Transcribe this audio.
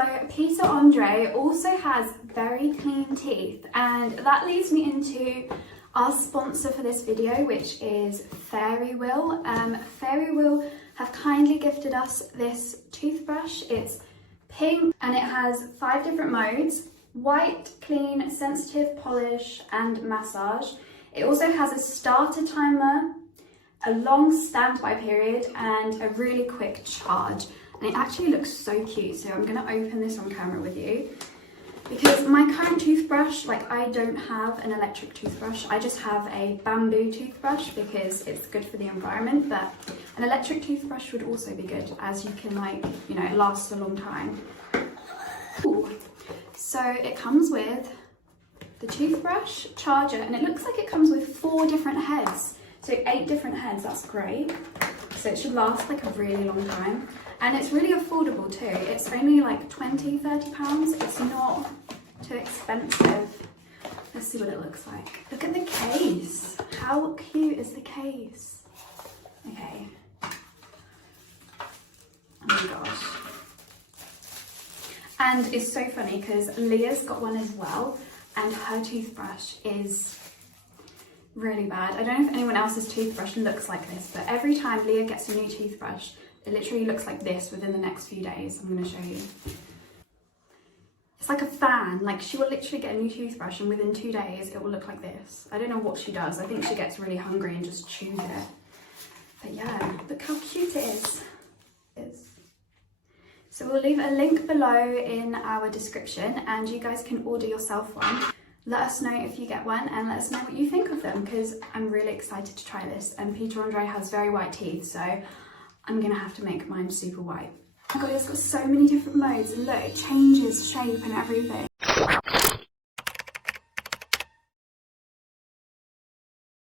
So Peter Andre also has very clean teeth, and that leads me into our sponsor for this video, which is Fairywill. Fairywill have kindly gifted us this toothbrush. It's pink and it has 5 different modes: white, clean, sensitive, polish and massage. It also has a starter timer, a long standby period and a really quick charge. And it actually looks so cute, so I'm gonna open this on camera with you. Because my current toothbrush, like, I don't have an electric toothbrush, I just have a bamboo toothbrush because it's good for the environment, but an electric toothbrush would also be good, as you can, like, you know, it lasts a long time. Ooh. So it comes with the toothbrush, charger, and it looks like it comes with 4 different heads. So 8 different heads, that's great. So it should last like a really long time. And it's really affordable too. It's only like 20, 30 pounds. It's not too expensive. Let's see what it looks like. Look at the case. How cute is the case? Okay. Oh my gosh. And it's so funny because Leah's got one as well, and her toothbrush is really bad. I don't know if anyone else's toothbrush looks like this, but every time Leah gets a new toothbrush, it literally looks like this within the next few days. I'm going to show you. It's like a fan. Like, she will literally get a new toothbrush and within 2 days it will look like this. I don't know what she does. I think she gets really hungry and just chews it. But yeah, look how cute it is. So we'll leave a link below in our description and you guys can order yourself one. Let us know if you get one and let us know what you think of them, because I'm really excited to try this. And Peter Andre has very white teeth, so I'm gonna have to make mine super white. Oh my god, it's got so many different modes, and look, it changes shape and everything.